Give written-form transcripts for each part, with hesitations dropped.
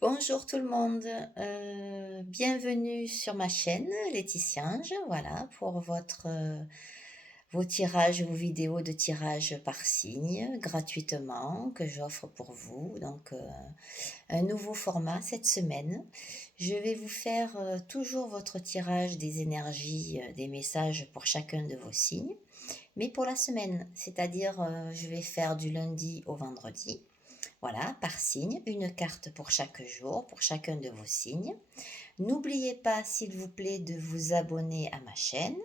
Bonjour tout le monde, bienvenue sur ma chaîne Laetitia Ange, voilà pour vos tirages, vos vidéos de tirage par signe gratuitement que j'offre pour vous. Donc un nouveau format cette semaine. Je vais vous faire toujours votre tirage des énergies, des messages pour chacun de vos signes, mais pour la semaine, c'est-à-dire je vais faire du lundi au vendredi. Voilà, par signe, une carte pour chaque jour, pour chacun de vos signes. N'oubliez pas, s'il vous plaît, de vous abonner à ma chaîne.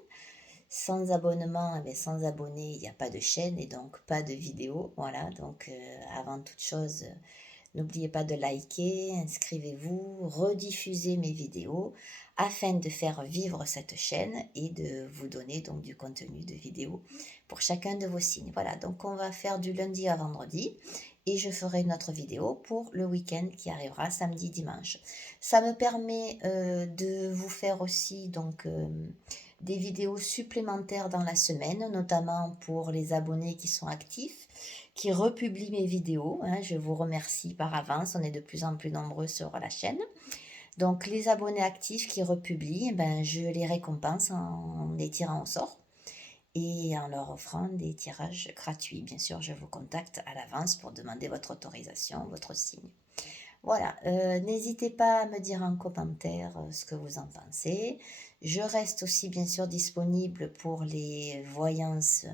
Sans abonnement, sans abonnés, il n'y a pas de chaîne et donc pas de vidéo. Voilà, donc avant toute chose, n'oubliez pas de liker, inscrivez-vous, rediffusez mes vidéos afin de faire vivre cette chaîne et de vous donner donc du contenu de vidéo pour chacun de vos signes. Voilà, donc on va faire du lundi à vendredi et je ferai une autre vidéo pour le week-end qui arrivera samedi, dimanche. Ça me permet de vous faire aussi donc des vidéos supplémentaires dans la semaine, notamment pour les abonnés qui sont actifs, qui republient mes vidéos. Hein. Je vous remercie par avance, on est de plus en plus nombreux sur la chaîne. Donc les abonnés actifs qui republient, je les récompense en les tirant au sort et en leur offrant des tirages gratuits. Bien sûr, je vous contacte à l'avance pour demander votre autorisation, votre signe. Voilà, n'hésitez pas à me dire en commentaire ce que vous en pensez. Je reste aussi bien sûr disponible pour les voyances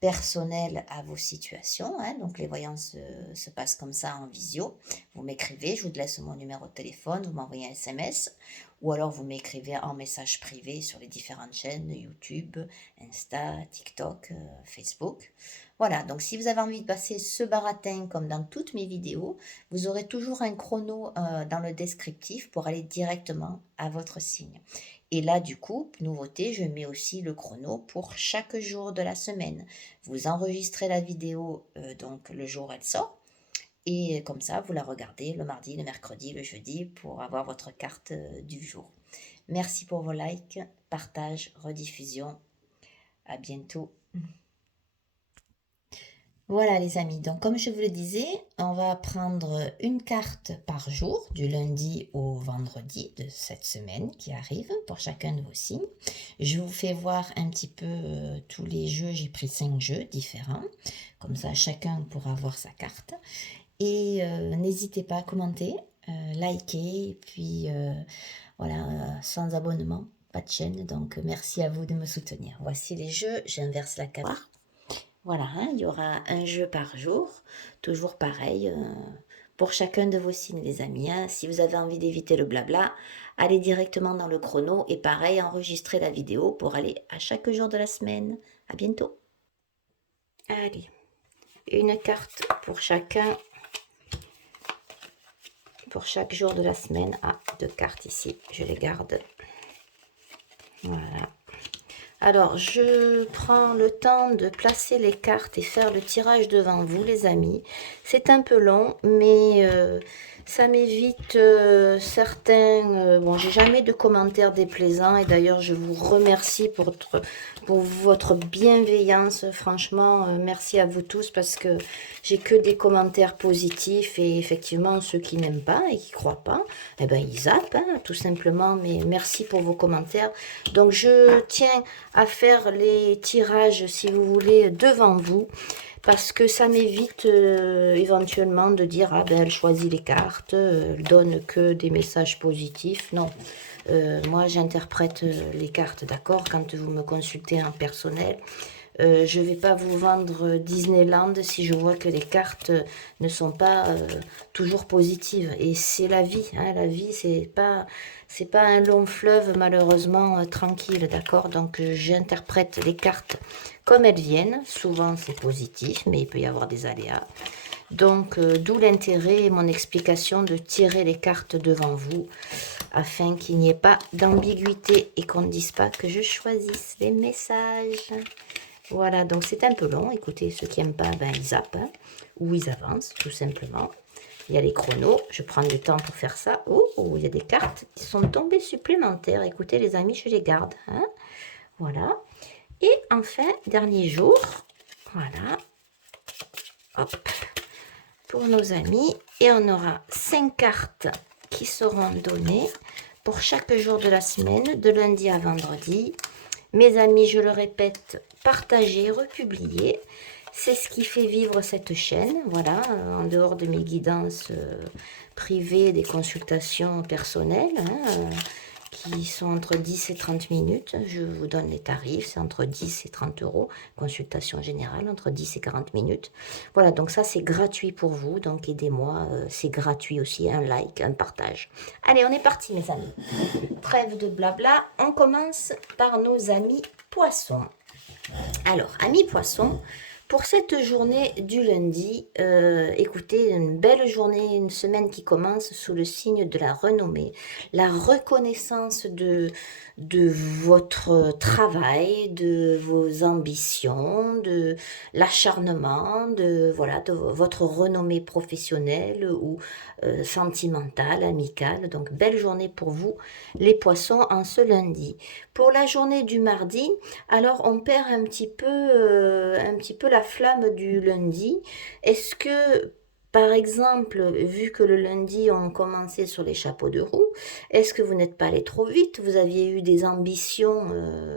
personnelles à vos situations. Hein. Donc les voyances se passent comme ça en visio. Vous m'écrivez, je vous laisse mon numéro de téléphone, vous m'envoyez un SMS ou alors vous m'écrivez en message privé sur les différentes chaînes YouTube, Insta, TikTok, Facebook. Voilà, donc si vous avez envie de passer ce baratin comme dans toutes mes vidéos, vous aurez toujours un chrono dans le descriptif pour aller directement à votre signe. Et là, du coup, nouveauté, je mets aussi le chrono pour chaque jour de la semaine. Vous enregistrez la vidéo donc le jour où elle sort. Et comme ça, vous la regardez le mardi, le mercredi, le jeudi pour avoir votre carte du jour. Merci pour vos likes, partage, rediffusion. À bientôt. Voilà les amis, donc comme je vous le disais, on va prendre une carte par jour, du lundi au vendredi de cette semaine qui arrive pour chacun de vos signes. Je vous fais voir un petit peu tous les jeux, j'ai pris 5 jeux différents, comme ça chacun pourra voir sa carte. Et n'hésitez pas à commenter, liker, et puis voilà, sans abonnement, pas de chaîne, donc merci à vous de me soutenir. Voici les jeux, j'inverse la caméra. Voilà, hein, il y aura un jeu par jour, toujours pareil, pour chacun de vos signes, les amis. Hein. Si vous avez envie d'éviter le blabla, allez directement dans le chrono et pareil, enregistrez la vidéo pour aller à chaque jour de la semaine. À bientôt. Allez, une carte pour chacun, pour chaque jour de la semaine. Ah, 2 cartes ici, je les garde. Voilà. Alors, je prends le temps de placer les cartes et faire le tirage devant vous, les amis. C'est un peu long, mais ça m'évite certains... bon, j'ai jamais de commentaires déplaisants et d'ailleurs, je vous remercie pour votre bienveillance. Franchement, merci à vous tous parce que j'ai que des commentaires positifs et effectivement, ceux qui n'aiment pas et qui ne croient pas, eh ben, ils zappent, hein, tout simplement. Mais merci pour vos commentaires. Donc, je tiens à faire les tirages, si vous voulez, devant vous, parce que ça m'évite éventuellement de dire, ah ben elle choisit les cartes, elle donne que des messages positifs. Non, moi j'interprète les cartes, d'accord, quand vous me consultez en personnel. Je ne vais pas vous vendre Disneyland si je vois que les cartes ne sont pas toujours positives. Et c'est la vie. Hein, la vie, c'est pas un long fleuve, malheureusement, tranquille. D'accord. Donc, j'interprète les cartes comme elles viennent. Souvent, c'est positif, mais il peut y avoir des aléas. Donc, d'où l'intérêt et mon explication de tirer les cartes devant vous afin qu'il n'y ait pas d'ambiguïté et qu'on ne dise pas que je choisisse les messages. Voilà, donc c'est un peu long. Écoutez, ceux qui n'aiment pas, ben, ils zappent, hein, ou ils avancent, tout simplement. Il y a les chronos. Je prends du temps pour faire ça. Oh, il y a des cartes qui sont tombées supplémentaires. Écoutez, les amis, je les garde. Hein. Voilà. Et enfin, dernier jour. Voilà. Hop. pour nos amis. Et on aura 5 cartes qui seront données pour chaque jour de la semaine, de lundi à vendredi. Mes amis, je le répète, partagez, republiez. C'est ce qui fait vivre cette chaîne. Voilà, en dehors de mes guidances privées, des consultations personnelles, qui sont entre 10 et 30 minutes. Je vous donne les tarifs, c'est entre 10 et 30 euros. Consultation générale, entre 10 et 40 minutes. Voilà, donc ça c'est gratuit pour vous. Donc aidez-moi, c'est gratuit aussi. Un like, un partage. Allez, on est parti mes amis. Trêve de blabla. On commence par nos amis poissons. Alors, amis poissons, pour cette journée du lundi, écoutez, une belle journée, une semaine qui commence sous le signe de la renommée, la reconnaissance de votre travail, de vos ambitions, de l'acharnement, voilà, de votre renommée professionnelle ou sentimentale, amicale. Donc, belle journée pour vous, les poissons, en ce lundi. Pour la journée du mardi, alors on perd un petit peu la flamme du lundi. Est-ce que, par exemple, vu que le lundi on commençait sur les chapeaux de roue, est-ce que vous n'êtes pas allé trop vite? Vous aviez eu des ambitions,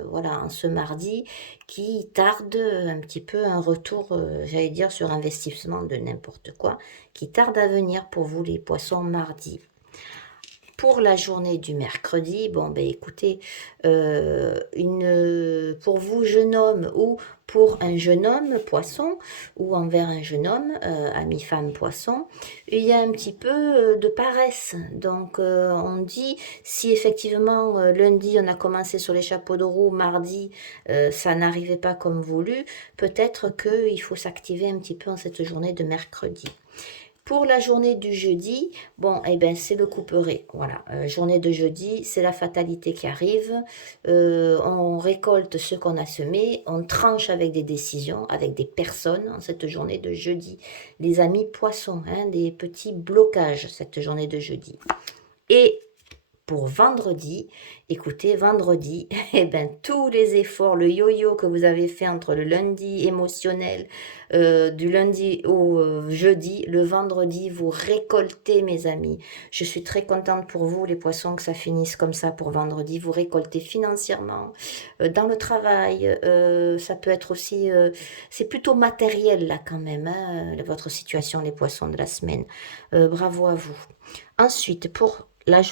voilà, en ce mardi qui tardent un petit peu un retour, j'allais dire, sur investissement de n'importe quoi, qui tarde à venir pour vous les poissons mardi. Pour la journée du mercredi, bon ben écoutez, pour vous jeune homme ou pour un jeune homme poisson ou envers un jeune homme, ami femme poisson, il y a un petit peu de paresse. Donc on dit, si effectivement lundi on a commencé sur les chapeaux de roue, mardi ça n'arrivait pas comme voulu, peut-être qu'il faut s'activer un petit peu en cette journée de mercredi. Pour la journée du jeudi, bon, eh ben, c'est le couperet. Voilà, journée de jeudi, c'est la fatalité qui arrive. On récolte ce qu'on a semé, on tranche avec des décisions, avec des personnes en cette journée de jeudi. Les amis poissons, des petits blocages cette journée de jeudi. Et pour vendredi, écoutez, vendredi, eh ben, tous les efforts, le yo-yo que vous avez fait entre le lundi émotionnel, du lundi au jeudi, le vendredi, vous récoltez, mes amis. Je suis très contente pour vous, les poissons, que ça finisse comme ça pour vendredi. Vous récoltez financièrement, dans le travail, ça peut être aussi, c'est plutôt matériel là quand même, votre situation, les poissons de la semaine. Bravo à vous. Ensuite, pour la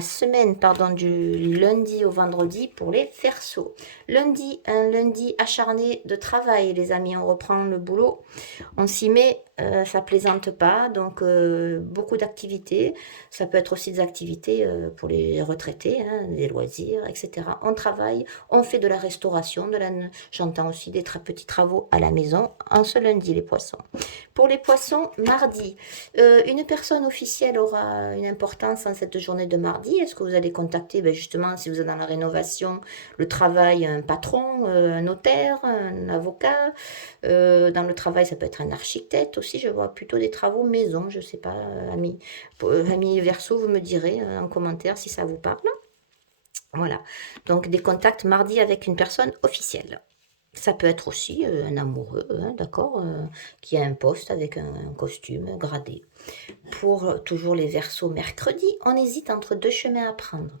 semaine, pardon, du lundi au vendredi pour les Verseaux. Lundi, un lundi acharné de travail, les amis, on reprend le boulot, on s'y met, ça plaisante pas, donc beaucoup d'activités. Ça peut être aussi des activités pour les retraités, des loisirs, etc. On travaille, on fait de la restauration, j'entends aussi des petits travaux à la maison, en ce lundi, les poissons. Pour les poissons, mardi, une personne officielle aura une importance en cette journée de mardi. Est-ce que vous allez contacter, justement, si vous êtes dans la rénovation, le travail, un patron, un notaire, un avocat? Dans le travail, ça peut être un architecte aussi. Je vois plutôt des travaux maison, je ne sais pas, amis Verseau, vous me direz en commentaire si ça vous parle. Voilà, donc des contacts mardi avec une personne officielle. Ça peut être aussi un amoureux, d'accord, qui a un poste avec un costume gradé. Pour toujours les Verseaux, mercredi, on hésite entre deux chemins à prendre.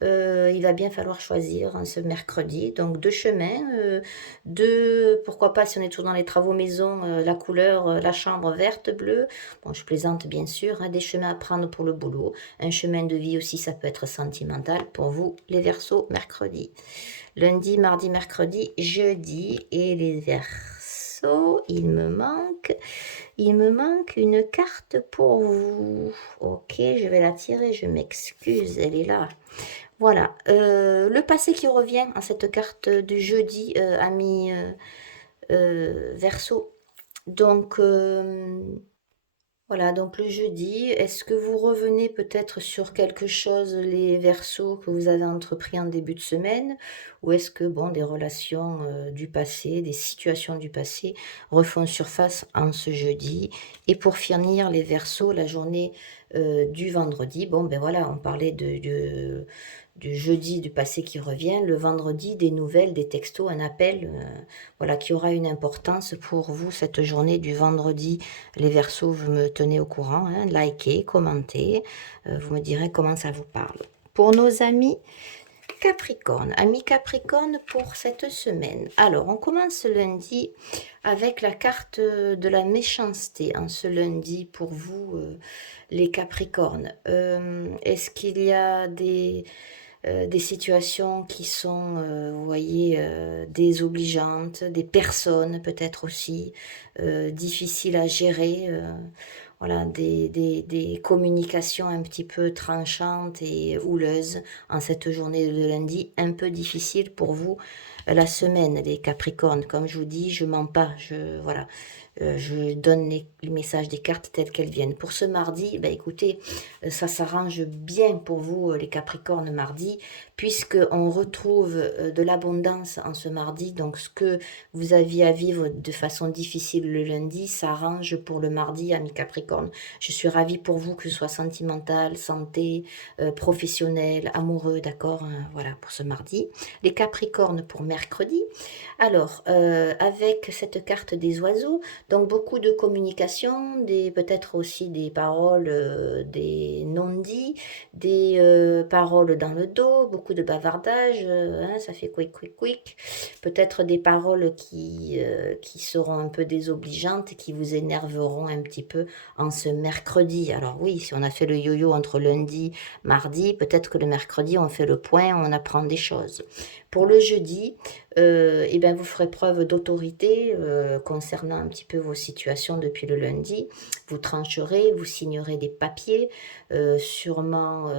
Il va bien falloir choisir ce mercredi, donc deux chemins, pourquoi pas, si on est toujours dans les travaux maison, la couleur, la chambre verte, bleue. Bon, je plaisante bien sûr, des chemins à prendre pour le boulot. Un chemin de vie aussi, ça peut être sentimental pour vous, les Verseaux, mercredi. Lundi, mardi, mercredi, jeudi, et les Verseaux, il me manque une carte pour vous. Ok, je vais la tirer, je m'excuse, elle est là. Voilà, le passé qui revient à cette carte du jeudi, ami Verseau. Donc, voilà, donc le jeudi, est-ce que vous revenez peut-être sur quelque chose, les Verseaux, que vous avez entrepris en début de semaine? Ou est-ce que, bon, des relations du passé, des situations du passé refont surface en ce jeudi? Et pour finir, les Verseaux, la journée du vendredi, bon, ben voilà, on parlait du jeudi du passé qui revient, le vendredi, des nouvelles, des textos, un appel, voilà, qui aura une importance pour vous cette journée du vendredi. Les Verseaux, vous me tenez au courant, hein, likez, commentez, vous me direz comment ça vous parle. Pour nos amis Capricorne, amis Capricorne pour cette semaine. Alors, on commence lundi avec la carte de la méchanceté, en ce lundi pour vous, les Capricornes. Est-ce qu'il y a des situations qui sont, vous voyez, désobligeantes, des personnes peut-être aussi difficiles à gérer, voilà, des communications un petit peu tranchantes et houleuses en cette journée de lundi, un peu difficile pour vous la semaine, les Capricornes. Comme je vous dis, je mens pas, voilà, je donne les messages des cartes telles qu'elles viennent. Pour ce mardi, ben écoutez, ça s'arrange bien pour vous, les Capricornes, mardi, puisqu'on retrouve de l'abondance en ce mardi. Donc, ce que vous aviez à vivre de façon difficile le lundi s'arrange pour le mardi, amis Capricorne. Je suis ravie pour vous, que ce soit sentimental, santé, professionnel, amoureux, d'accord, voilà, pour ce mardi. Les Capricornes pour mercredi. Alors, avec cette carte des oiseaux, donc beaucoup de communication, peut-être aussi des paroles, des non-dits, des paroles dans le dos, beaucoup de bavardage, hein, ça fait quick, quick, quick. Peut-être des paroles qui seront un peu désobligeantes, qui vous énerveront un petit peu en ce mercredi. Alors oui, si on a fait le yo-yo entre lundi, mardi, peut-être que le mercredi, on fait le point, on apprend des choses. Pour le jeudi, eh ben, vous ferez preuve d'autorité concernant un petit peu vos situations depuis le lundi. Vous trancherez, vous signerez des papiers, sûrement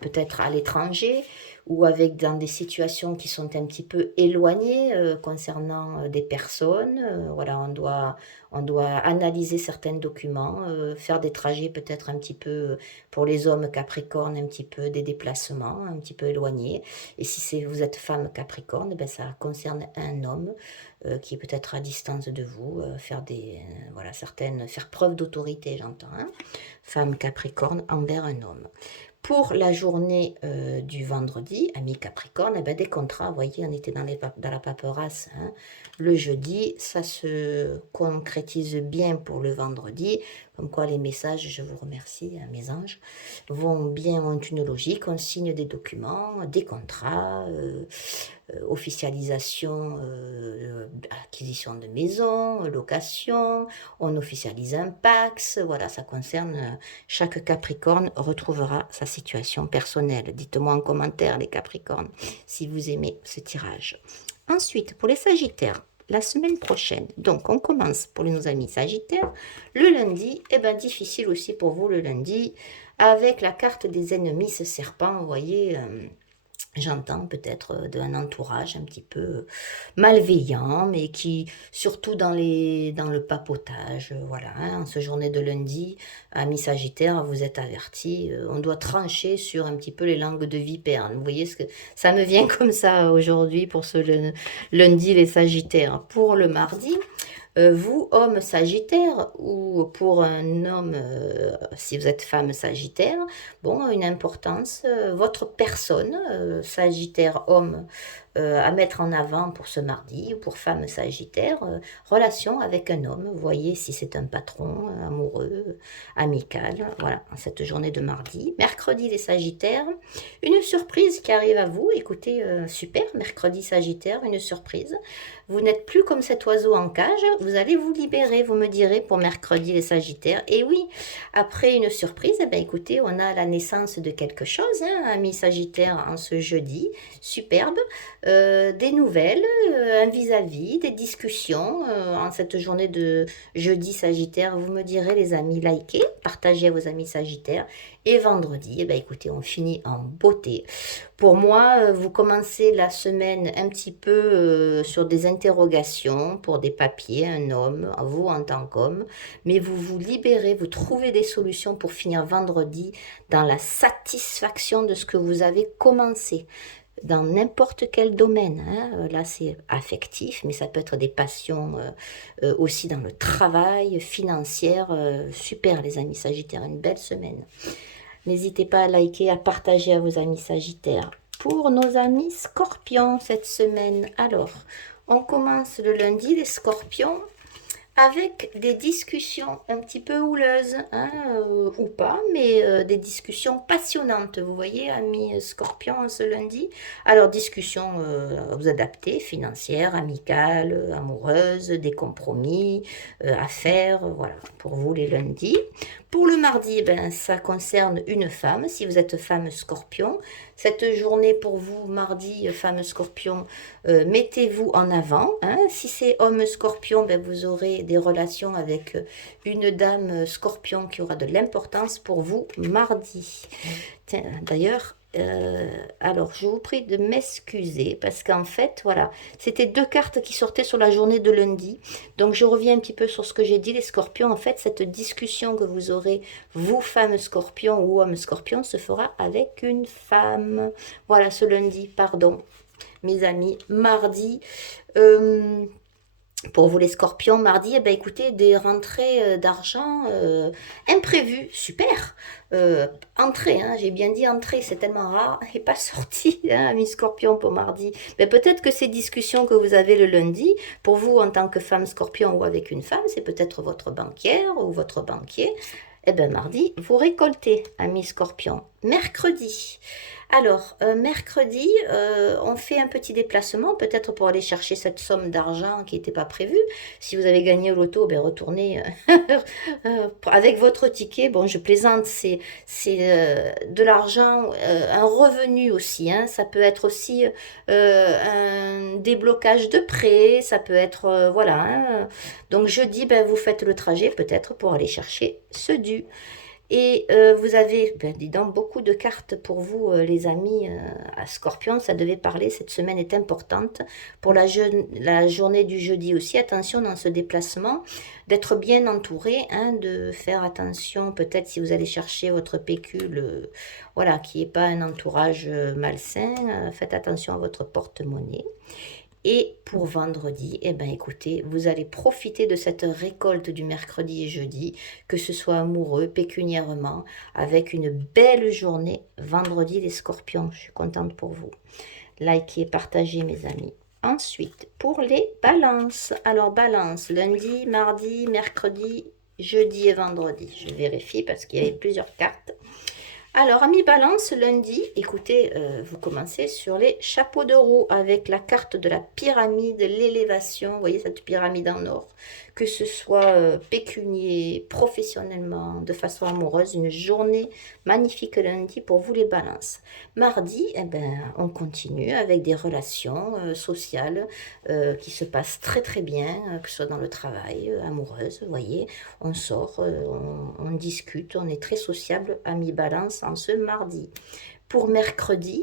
peut-être à l'étranger ou dans des situations qui sont un petit peu éloignées concernant des personnes. Voilà, on doit analyser certains documents, faire des trajets peut-être un petit peu, pour les hommes Capricorne, un petit peu des déplacements un petit peu éloignés. Et si vous êtes femme Capricorne, ben ça concerne un homme qui est peut-être à distance de vous, voilà, faire preuve d'autorité, j'entends, hein, femme Capricorne envers un homme. Pour la journée du vendredi, amis Capricorne, eh ben, des contrats, vous voyez, on était dans la paperasse, hein. Le jeudi, ça se concrétise bien pour le vendredi, comme quoi les messages, je vous remercie, hein, mes anges, ont une logique, on signe des documents, des contrats, officialisation, acquisition de maison, location, on officialise un Pax, voilà, ça concerne chaque Capricorne retrouvera sa situation personnelle. Dites-moi en commentaire, les Capricornes, si vous aimez ce tirage. Ensuite, pour les Sagittaires, la semaine prochaine, donc on commence pour nos amis Sagittaires, le lundi, eh ben difficile aussi pour vous le lundi, avec la carte des ennemis, ce serpent, vous voyez, j'entends peut-être d'un entourage un petit peu malveillant, mais qui, surtout dans le papotage, voilà, hein, en ce journée de lundi, amis Sagittaire, vous êtes avertis, on doit trancher sur un petit peu les langues de vipère. Vous voyez, ça me vient comme ça aujourd'hui pour ce lundi, les Sagittaires. Pour le mardi, vous, homme Sagittaire, ou pour un homme, si vous êtes femme Sagittaire, bon, une importance, votre personne, Sagittaire homme, à mettre en avant pour ce mardi, ou pour femme Sagittaire, relation avec un homme, vous voyez si c'est un patron, amoureux, amical, voilà, en cette journée de mardi. Mercredi, les Sagittaires, une surprise qui arrive à vous, écoutez, super, mercredi Sagittaire, une surprise. Vous n'êtes plus comme cet oiseau en cage, vous allez vous libérer, vous me direz, pour mercredi les Sagittaires. Et oui, après une surprise, eh ben, écoutez, on a la naissance de quelque chose, hein, amis Sagittaires, en ce jeudi, superbe, des nouvelles, un vis-à-vis, des discussions, en cette journée de jeudi Sagittaire. Vous me direz, les amis, likez, partagez à vos amis Sagittaires. Et vendredi, eh ben, écoutez, on finit en beauté. Pour moi, vous commencez la semaine un petit peu sur des interrogations pour des papiers, un homme, vous en tant qu'homme, mais vous vous libérez, vous trouvez des solutions pour finir vendredi dans la satisfaction de ce que vous avez commencé dans n'importe quel domaine, hein. Là c'est affectif, mais ça peut être des passions aussi dans le travail, financière, super les amis Sagittaires, une belle semaine. N'hésitez pas à liker, à partager à vos amis Sagittaires. pour nos amis scorpions cette semaine. Alors, on commence le lundi, les scorpions, avec des discussions un petit peu houleuses, hein, ou pas, mais des discussions passionnantes, vous voyez, amis scorpions, ce lundi. Alors, discussions vous adapter, financières, amicales, amoureuses, des compromis à faire, voilà, pour vous les lundis. Pour le mardi, ben, ça concerne une femme, si vous êtes femme scorpion. Cette journée pour vous, mardi, femme scorpion, mettez-vous en avant. Hein. Si c'est homme scorpion, ben, vous aurez des relations avec une dame scorpion qui aura de l'importance pour vous mardi. D'ailleurs, alors je vous prie de m'excuser parce qu'en fait, voilà, c'était deux cartes qui sortaient sur la journée de lundi. Donc je reviens un petit peu sur ce que j'ai dit, les scorpions. En fait, cette discussion que vous aurez, vous, femmes scorpions ou hommes scorpions, se fera avec une femme. Voilà, ce lundi, pardon, mes amis. Mardi, pour vous les scorpions, mardi, eh ben, écoutez, des rentrées d'argent imprévues, super. Entrée, hein, j'ai bien dit entrée, c'est tellement rare, et pas sortie, hein, amis scorpions pour mardi. Mais peut-être que ces discussions que vous avez le lundi, pour vous en tant que femme scorpion ou avec une femme, c'est peut-être votre banquière ou votre banquier. Eh bien, mardi, vous récoltez, amis scorpions. Mercredi. Alors, mercredi, on fait un petit déplacement, peut-être pour aller chercher cette somme d'argent qui n'était pas prévue. Si vous avez gagné au loto, ben retournez avec votre ticket. Bon, je plaisante, c'est de l'argent, un revenu aussi. Hein. Ça peut être aussi un déblocage de prêt, ça peut être, voilà. Hein. Donc, jeudi, ben, vous faites le trajet peut-être pour aller chercher ce dû. Et vous avez, ben, dis donc, beaucoup de cartes pour vous, les amis à Scorpion. Ça devait parler, cette semaine est importante. Pour la journée du jeudi aussi, attention dans ce déplacement, d'être bien entouré, hein, de faire attention, peut-être si vous allez chercher votre pécule, voilà, qui n'est pas un entourage malsain. Faites attention à votre porte-monnaie. Et pour vendredi, eh ben écoutez, vous allez profiter de cette récolte du mercredi et jeudi, que ce soit amoureux, pécuniairement, avec une belle journée vendredi les scorpions. Je suis contente pour vous. Likez, partagez mes amis. Ensuite, pour les balances. Alors balance, lundi, mardi, mercredi, jeudi et vendredi. Je vérifie parce qu'il y avait plusieurs cartes. Alors, amis balance, lundi, écoutez, vous commencez sur les chapeaux de roue avec la carte de la pyramide, l'élévation, vous voyez cette pyramide en or, que ce soit pécunier, professionnellement, de façon amoureuse, une journée magnifique lundi pour vous les balances. Mardi, eh ben, on continue avec des relations sociales qui se passent très très bien, que ce soit dans le travail, amoureuse, vous voyez, on sort, on discute, on est très sociable, amis balance, en ce mardi. Pour mercredi,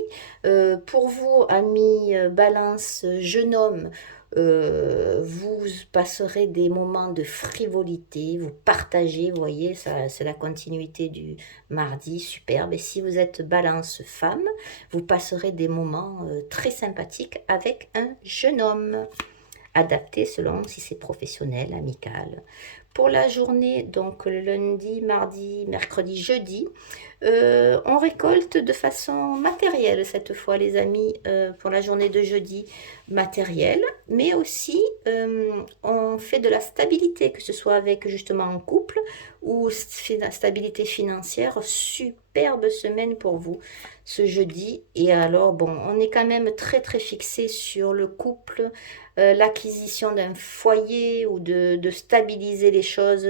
pour vous, amis balance, jeune homme, vous passerez des moments de frivolité, vous partagez, vous voyez, ça, c'est la continuité du mardi, superbe. Et si vous êtes balance femme, vous passerez des moments très sympathiques avec un jeune homme, adapté selon si c'est professionnel, amical. Pour la journée, donc lundi, mardi, mercredi, jeudi, on récolte de façon matérielle cette fois, les amis, pour la journée de jeudi, matérielle, mais aussi on fait de la stabilité, que ce soit avec justement un couple ou stabilité financière. Superbe semaine pour vous ce jeudi. Et alors, bon, on est quand même très très fixé sur le couple, l'acquisition d'un foyer ou de stabiliser les choses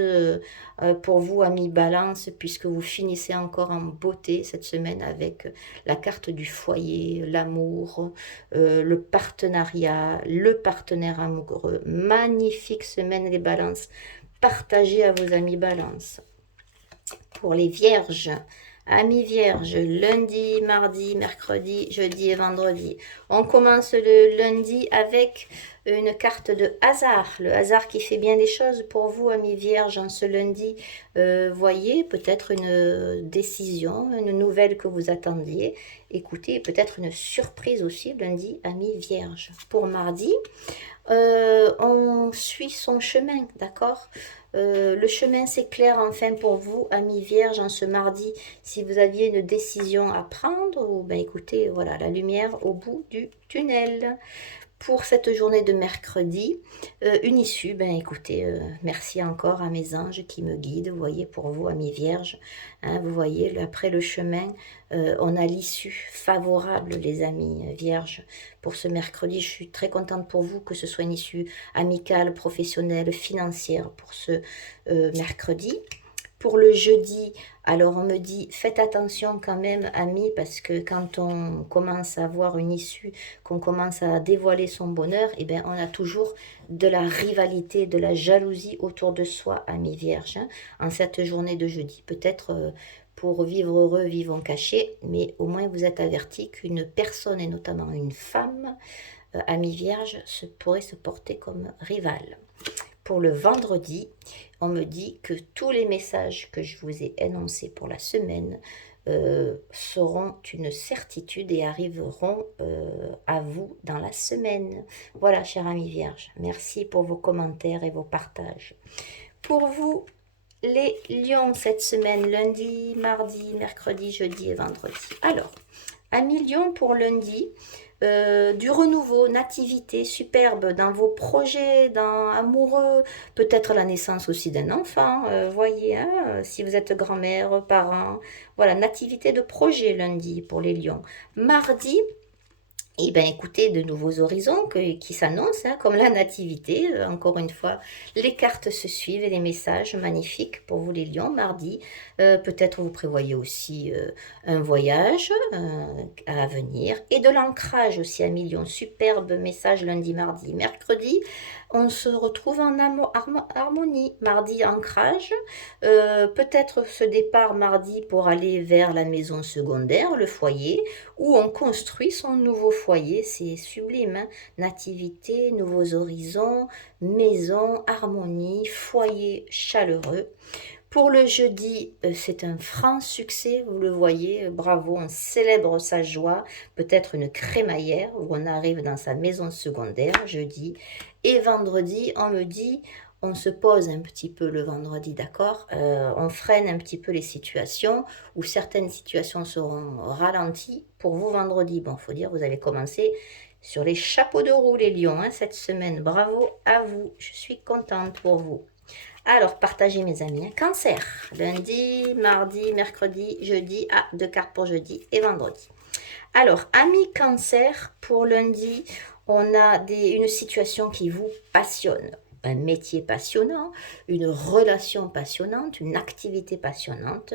pour vous, amis balance, puisque vous finissez encore en beauté cette semaine avec la carte du foyer, l'amour, le partenariat, le partenaire amoureux. Magnifique semaine les balances. Partagez à vos amis balance. Pour les vierges, amis vierges, lundi, mardi, mercredi, jeudi et vendredi. On commence le lundi avec une carte de hasard, le hasard qui fait bien les choses pour vous, amis vierges, en ce lundi. Voyez, peut-être une décision, une nouvelle que vous attendiez. Écoutez, peut-être une surprise aussi, lundi, amis vierges. Pour mardi, on suit son chemin, d'accord? Le chemin s'éclaire enfin pour vous, amis vierges, en ce mardi. Si vous aviez une décision à prendre, ou ben écoutez, voilà, la lumière au bout du tunnel. Pour cette journée de mercredi, une issue, ben écoutez, merci encore à mes anges qui me guident, vous voyez, pour vous, amis vierges, hein, vous voyez, après le chemin, on a l'issue favorable, les amis vierges, pour ce mercredi. Je suis très contente pour vous, que ce soit une issue amicale, professionnelle, financière, pour ce mercredi. Pour le jeudi, alors on me dit, faites attention quand même, amis, parce que quand on commence à voir une issue, qu'on commence à dévoiler son bonheur, eh bien, on a toujours de la rivalité, de la jalousie autour de soi, amis vierges, hein, en cette journée de jeudi. Peut-être pour vivre heureux, vivons cachés, mais au moins vous êtes avertis qu'une personne, et notamment une femme, amis vierges, pourrait se porter comme rivale. Pour le vendredi, on me dit que tous les messages que je vous ai énoncés pour la semaine seront une certitude et arriveront à vous dans la semaine. Voilà, chers amis vierges, merci pour vos commentaires et vos partages. Pour vous, les lions, cette semaine, lundi, mardi, mercredi, jeudi et vendredi. Alors, amis lions, pour lundi, du renouveau, nativité superbe dans vos projets, dans amoureux, peut-être la naissance aussi d'un enfant, voyez, hein, si vous êtes grand-mère, parent, voilà, nativité de projet lundi pour les lions. Mardi, eh bien, écoutez, de nouveaux horizons qui s'annoncent, hein, comme la nativité. Encore une fois, les cartes se suivent et les messages magnifiques pour vous les lions. Mardi, peut-être vous prévoyez aussi un voyage à venir et de l'ancrage aussi, amis lions. Superbe message lundi, mardi. Mercredi, on se retrouve en harmonie. Mardi, ancrage. Peut-être ce départ mardi pour aller vers la maison secondaire, le foyer, où on construit son nouveau foyer. C'est sublime, hein. Nativité, nouveaux horizons, maison, harmonie, foyer chaleureux. Pour le jeudi, c'est un franc succès, vous le voyez, bravo, on célèbre sa joie, peut-être une crémaillère où on arrive dans sa maison secondaire jeudi. Et vendredi, on me dit, on se pose un petit peu le vendredi, d'accord? On freine un petit peu les situations, où certaines situations seront ralenties. Pour vous, vendredi, bon, faut dire, vous avez commencé sur les chapeaux de roue, les lions, hein, cette semaine. Bravo à vous, je suis contente pour vous. Alors, partagez mes amis, hein. Cancer, lundi, mardi, mercredi, jeudi, deux cartes pour jeudi et vendredi. Alors, amis cancer, pour lundi, on a une situation qui vous passionne. Un métier passionnant, une relation passionnante, une activité passionnante.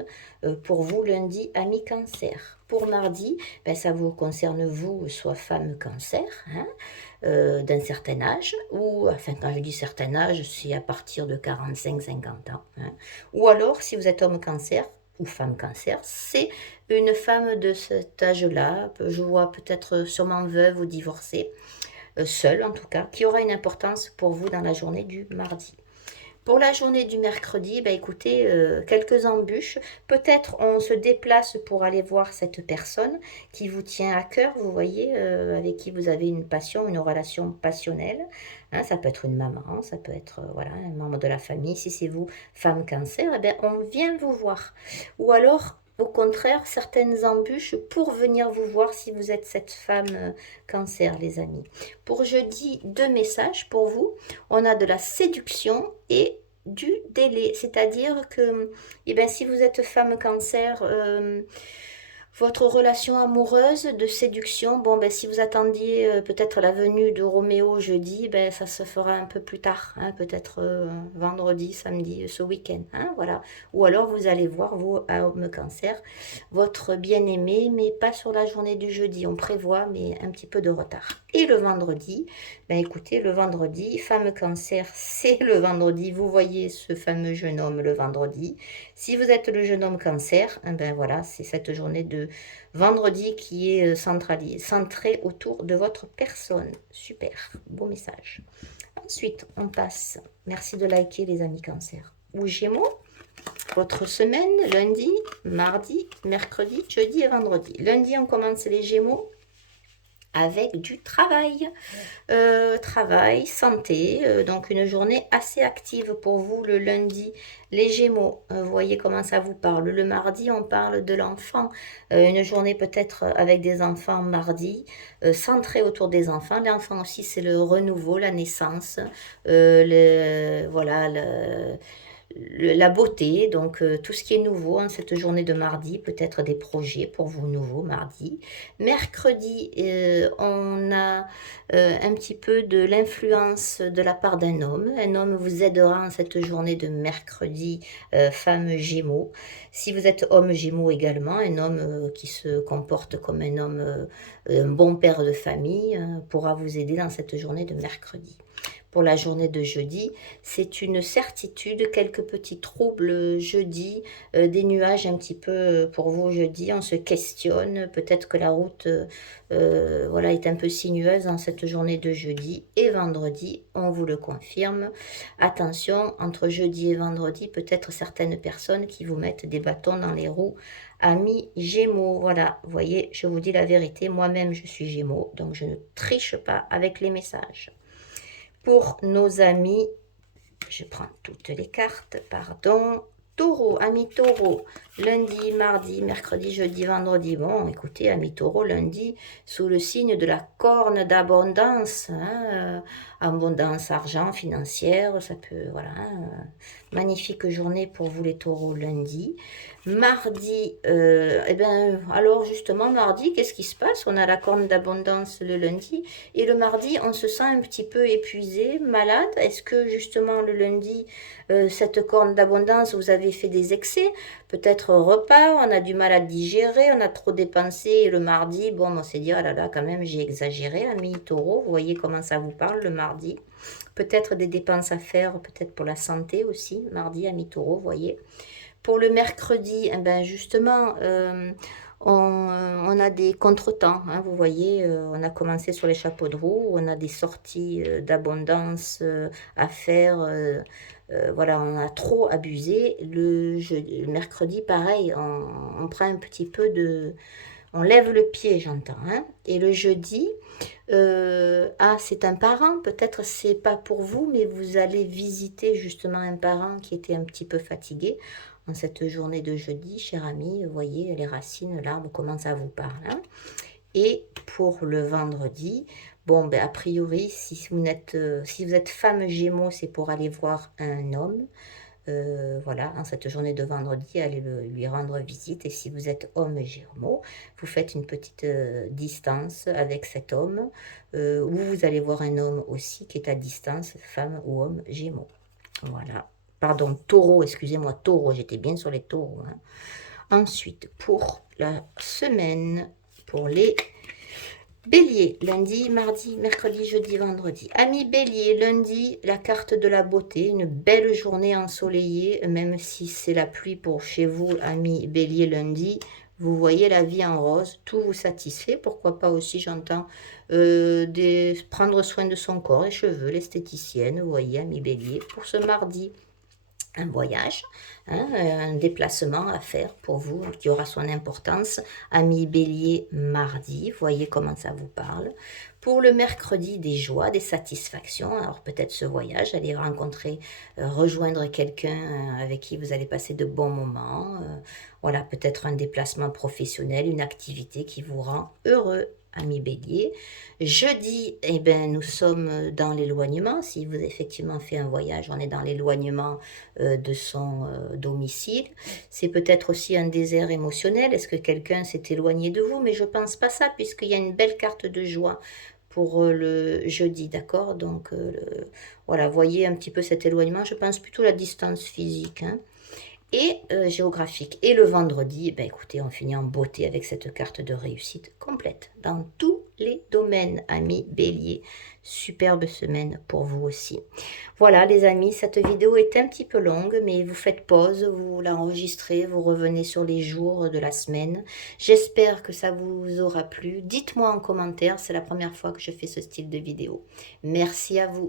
Pour vous, lundi, amis cancer. Pour mardi, ben, ça vous concerne vous, soit femme cancer, hein, d'un certain âge, ou, enfin quand je dis certain âge, c'est à partir de 45-50 ans. Hein. Ou alors, si vous êtes homme cancer ou femme cancer, c'est une femme de cet âge-là, je vois peut-être sûrement veuve ou divorcée, seule en tout cas, qui aura une importance pour vous dans la journée du mardi. Pour la journée du mercredi, bah écoutez, quelques embûches. Peut-être on se déplace pour aller voir cette personne qui vous tient à cœur, vous voyez, avec qui vous avez une passion, une relation passionnelle. Hein, ça peut être une maman, ça peut être voilà, un membre de la famille. Si c'est vous, femme cancer, eh bien, on vient vous voir. Ou alors, au contraire, certaines embûches pour venir vous voir si vous êtes cette femme cancer, les amis. Pour jeudi, deux messages pour vous. On a de la séduction et du délai. C'est-à-dire que eh bien, si vous êtes femme cancer, votre relation amoureuse de séduction, bon ben si vous attendiez peut-être la venue de Roméo jeudi, ben ça se fera un peu plus tard, hein, peut-être vendredi, samedi, ce week-end, hein, voilà. Ou alors vous allez voir, vous, à Homme Cancer, votre bien-aimé, mais pas sur la journée du jeudi, on prévoit, mais un petit peu de retard. Et le vendredi, ben écoutez, le vendredi, femme Cancer, c'est le vendredi, vous voyez ce fameux jeune homme le vendredi. Si vous êtes le jeune homme Cancer, ben voilà, c'est cette journée de vendredi qui est centré autour de votre personne. Super, beau message. Ensuite, on passe, merci de liker les amis Cancer, ou Gémeaux, votre semaine, lundi, mardi, mercredi, jeudi et vendredi. Lundi, on commence les Gémeaux avec du travail. Travail, santé, donc une journée assez active pour vous le lundi. Les Gémeaux, vous voyez comment ça vous parle. Le mardi, on parle de l'enfant. Une journée peut-être avec des enfants mardi, centrée autour des enfants. Les enfants aussi, c'est le renouveau, la naissance, voilà, la beauté, donc tout ce qui est nouveau en cette journée de mardi, peut-être des projets pour vous nouveaux mardi. Mercredi, on a un petit peu de l'influence de la part d'un homme. Un homme vous aidera en cette journée de mercredi, femme Gémeaux. Si vous êtes homme Gémeaux également, un homme qui se comporte comme un homme, un bon père de famille, pourra vous aider dans cette journée de mercredi. Pour la journée de jeudi, c'est une certitude, quelques petits troubles jeudi, des nuages un petit peu pour vous jeudi, on se questionne, peut-être que la route voilà, est un peu sinueuse en cette journée de jeudi et vendredi, on vous le confirme. Attention, entre jeudi et vendredi, peut-être certaines personnes qui vous mettent des bâtons dans les roues. Amis Gémeaux, voilà, vous voyez, je vous dis la vérité, moi-même je suis Gémeaux, donc je ne triche pas avec les messages. Pour nos amis, je prends toutes les cartes, pardon. Taureau, amis Taureau, lundi, mardi, mercredi, jeudi, vendredi. Bon, écoutez, amis Taureau, lundi, sous le signe de la corne d'abondance, hein, abondance argent, financière, ça peut, voilà, magnifique journée pour vous les Taureaux lundi. Mardi, eh bien, alors justement, mardi, qu'est-ce qui se passe? On a la corne d'abondance le lundi, et le mardi, on se sent un petit peu épuisé, malade. Est-ce que justement le lundi, cette corne d'abondance, vous avez fait des excès? Peut-être repas, on a du mal à digérer, on a trop dépensé, et le mardi, bon, on s'est dit, ah là là, quand même, j'ai exagéré, amis Taureau, vous voyez comment ça vous parle le mardi. Peut-être des dépenses à faire, peut-être pour la santé aussi, mardi, amis Taureau, vous voyez. Pour le mercredi, eh ben justement, on a des contretemps, hein, vous voyez, on a commencé sur les chapeaux de roue, on a des sorties d'abondance à faire, voilà, on a trop abusé. Le mercredi, pareil, on prend un petit peu de... On lève le pied, j'entends, hein. Et le jeudi, ah, c'est un parent, peut-être c'est pas pour vous, mais vous allez visiter justement un parent qui était un petit peu fatigué en cette journée de jeudi, cher ami. Vous voyez, les racines, l'arbre commence à vous parler, hein. Et pour le vendredi, bon, ben, a priori, si vous êtes femme Gémeaux, c'est pour aller voir un homme. Voilà, en cette journée de vendredi, allez lui rendre visite. Et si vous êtes homme Gémeaux, vous faites une petite distance avec cet homme, ou vous allez voir un homme aussi qui est à distance, femme ou homme Gémeaux. Voilà. Pardon, Taureau, excusez-moi, Taureau, j'étais bien sur les taureaux, hein. Ensuite, pour la semaine, pour les Bélier, lundi, mardi, mercredi, jeudi, vendredi. Amis Bélier, lundi, la carte de la beauté, une belle journée ensoleillée, même si c'est la pluie pour chez vous, amis Bélier, lundi. Vous voyez la vie en rose, tout vous satisfait. Pourquoi pas aussi, j'entends, prendre soin de son corps, les cheveux, l'esthéticienne, vous voyez, amis Bélier. Pour ce mardi, un voyage, hein, un déplacement à faire pour vous qui aura son importance. Ami Bélier, mardi, voyez comment ça vous parle. Pour le mercredi, des joies, des satisfactions. Alors peut-être ce voyage, aller rencontrer, rejoindre quelqu'un avec qui vous allez passer de bons moments. Voilà, peut-être un déplacement professionnel, une activité qui vous rend heureux. Ami Bélier. Jeudi, eh ben, nous sommes dans l'éloignement. Si vous avez effectivement fait un voyage, on est dans l'éloignement de son domicile. C'est peut-être aussi un désert émotionnel. Est-ce que quelqu'un s'est éloigné de vous? Mais je pense pas ça, puisqu'il y a une belle carte de joie pour le jeudi, d'accord? Donc, voilà, voyez un petit peu cet éloignement. Je pense plutôt à la distance physique, hein. et géographique. Et le vendredi, ben écoutez, on finit en beauté avec cette carte de réussite complète dans tous les domaines, amis Bélier. Superbe semaine pour vous aussi. Voilà les amis, cette vidéo est un petit peu longue, mais vous faites pause, vous l'enregistrez, vous revenez sur les jours de la semaine. J'espère que ça vous aura plu. Dites-moi en commentaire, c'est la première fois que je fais ce style de vidéo. Merci à vous.